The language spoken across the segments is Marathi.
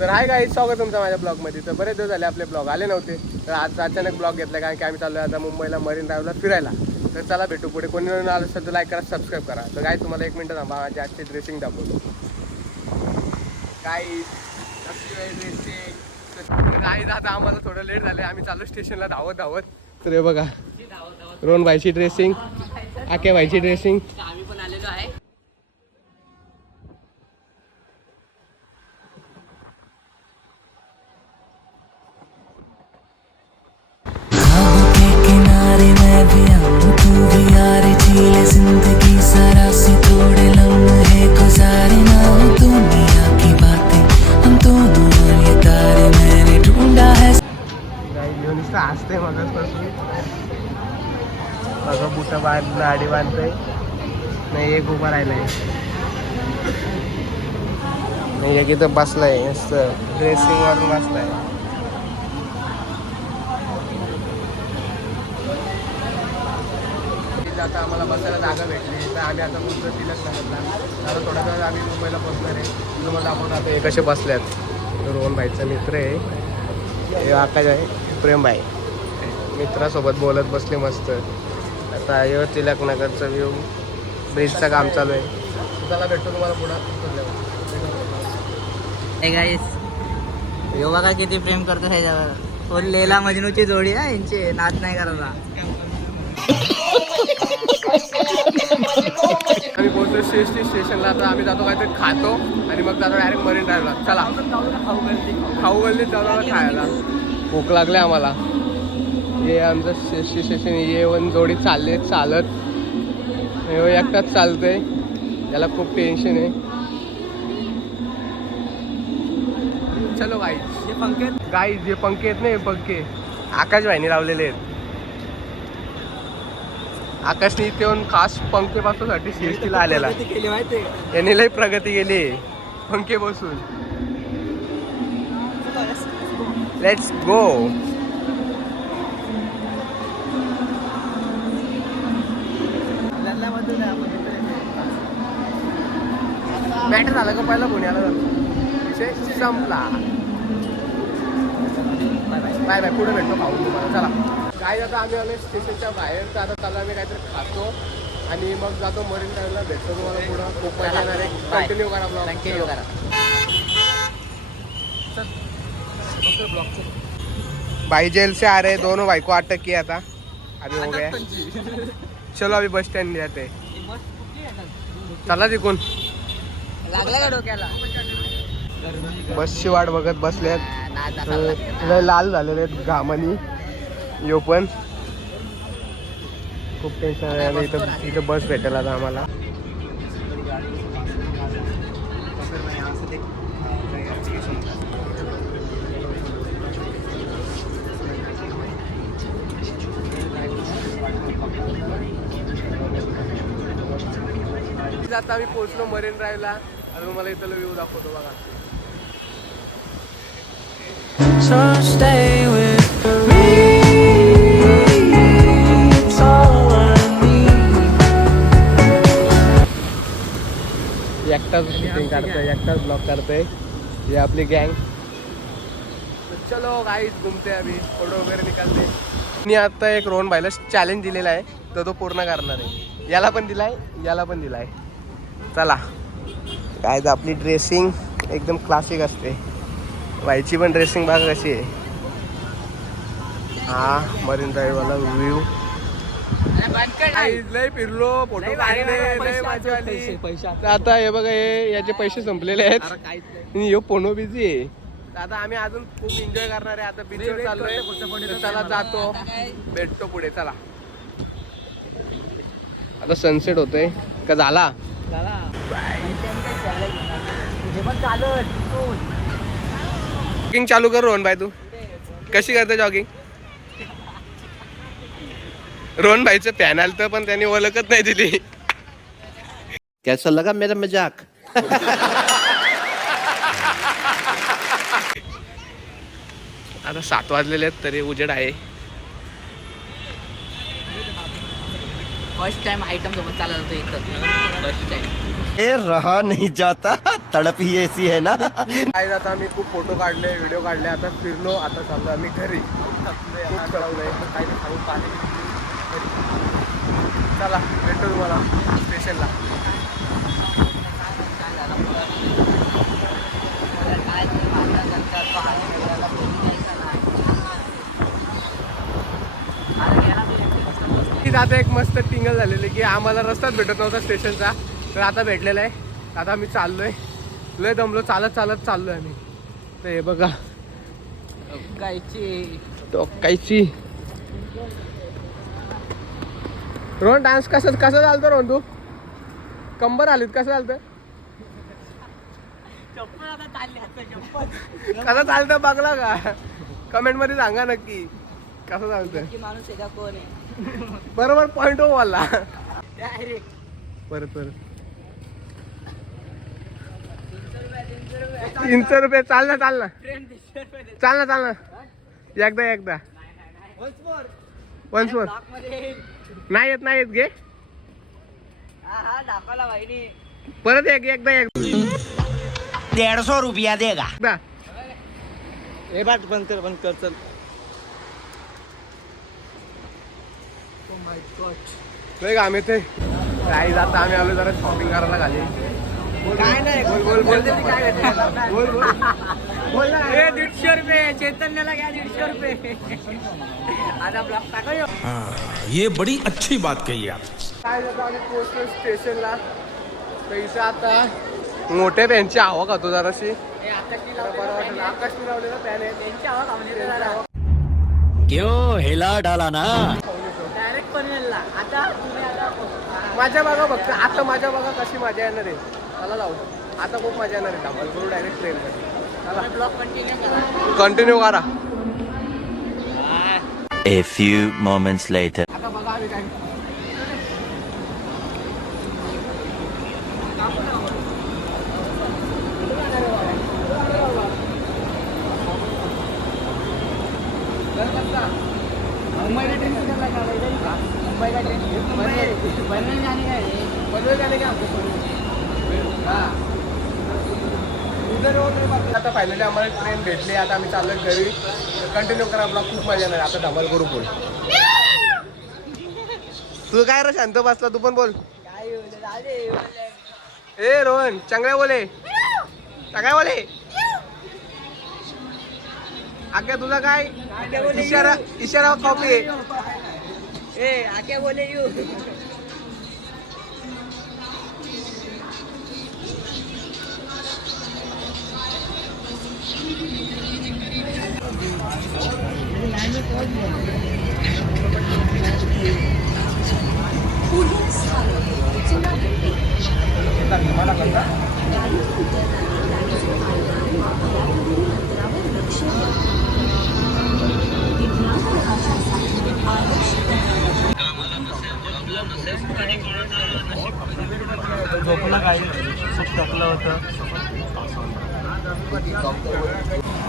तर हाय गाईज, स्वागत तुमचं माझ्या ब्लॉगमध्ये. तर बरेच दिवस झाले आपले ब्लॉग आले नव्हते, तर आज अचानक ब्लॉग घेतला कारण की आम्ही चाललो आता मुंबईला मरीन ड्राईव्हला फिरायला. तर चला भेटू पुढे. कोणी नवीन आलं असेल तर लाईक करा, सबस्क्राईब करा. तर काय तुम्हाला 1 मिनिट थांबा, माझी आजची ड्रेसिंग दाखवतो. गाईज गाईज आता आम्हाला थोडं लेट झालं, आम्ही चालू स्टेशनला धावत धावत. तर हे बघा, रोहन भाईची ड्रेसिंग, आके भाईची ड्रेसिंग. आम्ही पण आलेलो आहे. हसते मगाचपासून. बघा बुटं बांधलं, आडी बांधतोय. नाही एक उभा राहिलाय, नाही एक इथं बसलाय, मस्त ड्रेसिंग वरून बसलाय. आता आम्हाला बसायला जागा भेटली, तर आम्ही आता मुंबईत तिलक नगरला. आता थोड्या वेळ आम्ही मुंबईला पोहोचणार आहे. तुम्हाला आपण आता हे कसे बसल्यात. रोहन भाईचा मित्र आहे, हे आकाश आहे, प्रेम भाई मित्रासोबत बोलत बसले मस्त. आता हे तिलक नगरचा व्ह्यू, ब्रिजचं काम चालू आहे. चला भेटतो तुम्हाला पुढं. हे गाईस, यो बघा किती प्रेम करतो ह्याच्यावर. तो लेला मजनूची जोडी आहे यांची, नाच नाही करायला. आम्ही पोहोचलो सीएसटी स्टेशनला. आता आम्ही जातो काहीतरी खातो आणि मग जातो डायरेक्ट मरीन ड्राईव्हला. चला खाऊ गल्लीत जातो खायला. भूक लागले आम्हाला. हे आमचं सीएसटी स्टेशन, ये वन जोडी चालले चालत. हे एकटाच चालतंय, त्याला खूप टेन्शन आहे. चलो गाईज, हे पंखे आहेत नाही, पंखे आकाश भाईने लावलेले आहेत. आकाशने इथे येऊन खास पंखे बसवण्यासाठी सीएसटीला आलेला. त्यांनी लई प्रगती केली पंखे बसून. Let's go. मॅटर झालं का पहिला पुण्याला विषय संपला. बाय बाय, पुढे भेटतो खाऊन तुम्हाला. चला काय, आता आम्ही आलो स्टेशनच्या बाहेर. तर आता त्याला आम्ही काहीतरी खातो आणि मग जातो मरीन ड्राईव्हला. भेटतो तुम्हाला पुढं. खूप मजा येणार आहे. कंटिन्यू करा ब्लॉग, कंटिन्यू करा. भाई जेल से आ रहे, दोनों भाई को अटक किया था, अभी हो गया. चलो अभी बस स्टँड जाते. चला तिकून. लागला का डोक्याला? बसची वाट बघत बसल्यात. लय लाल झालेले आहेत घामानी. यो पण खूप टेन्शन आहे. आणि इथं बस भेटेल आता आम्हाला. आता आम्ही पोहोचलो मरीन ड्राईव्हला. आता तुम्हाला इथलं व्ह्यू दाखवतो बघा. So stay with me. It's all I need. एकटाच शूटिंग करतोय, एकटाच ब्लॉग करतोय. ही आपली गँग. चलो गाईज, घुमते आम्ही, फोटो वगैरे निकालते. मी आता एक रोहन भाईला चॅलेंज दिलेला आहे, तर तो पूर्ण करणार आहे. याला पण दिलाय, याला पण दिलाय. चला काय, तर आपली ड्रेसिंग एकदम क्लासिक असते. व्हायची पण ड्रेसिंग बघा कशी आहे. हा मरीन ड्राईव्हवाला व्ह्यू. लय फिरलो, फोटो काढले, लय मजा आली. तर आता हे बघा, हे याचे पैसे संपलेले आहेत आणि हे फोनो बिझी आहे. तर आता आम्ही अजून खूप एन्जॉय करणार आहे. आता बीचवर चाललोय. तर चला जातो, भेटतो पुढे. चला आता सनसेट होतोय का झाला? जॉगिंग चालू कर रोहन भाई. तू कशी करते जॉगिंग? रोहन भाईचं फॅन आलं तर पण त्यांनी ओळखत नाही दिली. कैसा लगा मेरा मजाक? आता 7 वाजलेले आहेत, तरी उजेड आहे. फर्स्ट टाइम आयटम सोबत चालत होतो इथं. First time. रहा नहीं जाता, तड़प ही ऐसी है ना. काय आता आम्ही खूप फोटो काढले, व्हिडिओ काढले, आता फिरलो, आता चाललो आम्ही घरी. खूप चढवलंय, काही नाही खाऊन पाणी. चला भेटतो तुम्हाला स्टेशनला. आता एक मस्त टिंगल झालेली की आम्हाला रस्ताच भेटत नव्हता स्टेशनचा, तर आता भेटलेला आहे. आता आम्ही चाललोय, लय दमलो, चालत चालत चाललोय आम्ही. तर हे बघा टोकायची. रोहन डान्स कसं चालतं रोहन? तू कंबर आलीत, कसं चालतं? कसं चालतं बघला का? कमेंट मध्ये सांगा नक्की कसं चालतं. माणूस त्याचा कोण आहे? बरोबर पॉइंट हो वाला. परत 300 रुपये. चाल ना एकदा वन्स मोर. नाही येत घे परत एकदा 150 रुपया देगा. हे बात बंद कर चल. नाही का आम्ही ते काही जाता आम्ही आलो जरा शॉपिंग करायला खाली. काय नाही बोल बोल ना. 150 रुपये चैतन्याला घ्या. 150 रुपये. आता ब्लॉक टाका. ये बड़ी अच्छी बात कही आप. काय जातं आम्ही पोहोचलो स्टेशनला. पैसा आता मोठ्या पॅनची हवा खातो जराशी. आकाश लावलेला पॅन आहे त्यांची हवा खाऊन क्यों हिला डाला ना. डायरेक्ट पनवेलला. आता माझ्या बघा फक्त आता माझ्या बघा कशी मजा येणार आहे. चला जाऊ, आता खूप मजा येणार आहे. धावल करू डायरेक्ट ट्रेनमध्ये. ब्लॉक कंटिन्यू करा. A few moments later. आता बघा आम्ही काय मुंबईला ट्रेन मुंबईला ट्रेन पनवेल जाणे का आता फायनली आम्हाला ट्रेन भेटली. आता आम्ही चाललो घरी. कंटिन्यू करा आपला, खूप मजा येणार. आता धमाल करू. बोल तू काय रे शांत बसला, तू पण बोल. ए रोहन चांगल्या बोले. आगे तुझा काय इशारा कॉपी आहे. आके बोले यू. झोपला काय टाकलं होतं.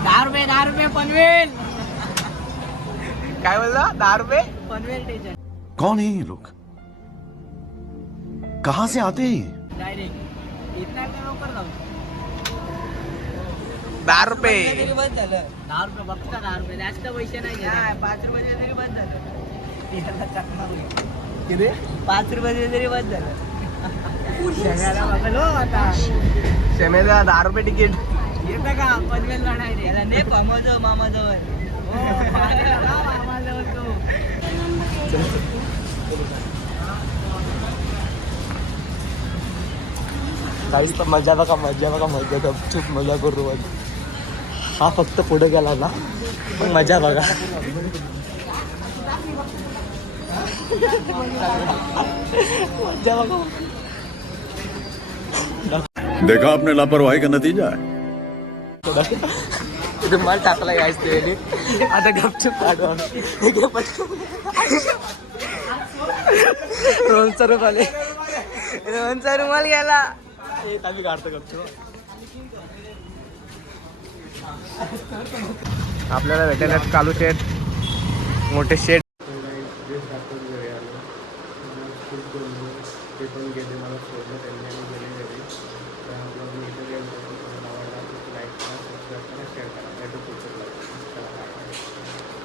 10 रुपये पनवेल. काय बोलला? 10 रुपये पनवेल स्टेशन कौन है ये लोग, कहाँ से आते हैं? डायरेक्ट. इतना लवकर जाऊ. 10 रुपये. तरी बंद झालं. 10 रुपये फक्त 10 रुपये. जास्त पैसे नाही. 5 रुपये तरी बंद झालं. किती? 5 रुपये तरी बंद झालं. आता शेमेला 10 रुपये तिकीट. येतं का पनवेल लढायला? याला नाही मामाजवळ. मामाजवळ तू. काहीच तर मजा बघा गपचूप मजा करू. हा फक्त पुढे गेला ना, मग मजा बघा. मजा बघा. देखा आपने लापरवाही का नतीजा है. रुमाल टाकला यायच ते. आता गपचूप काढू. रोहनचा रुमाल गेला. आम्ही काढतो गपचूप. आपल्याला भेटायला कालू शेठ, मोठे शेठ. ते पण गेले, मला सोडलं त्यांनी आणि गेले घरी. भेटू पुढे.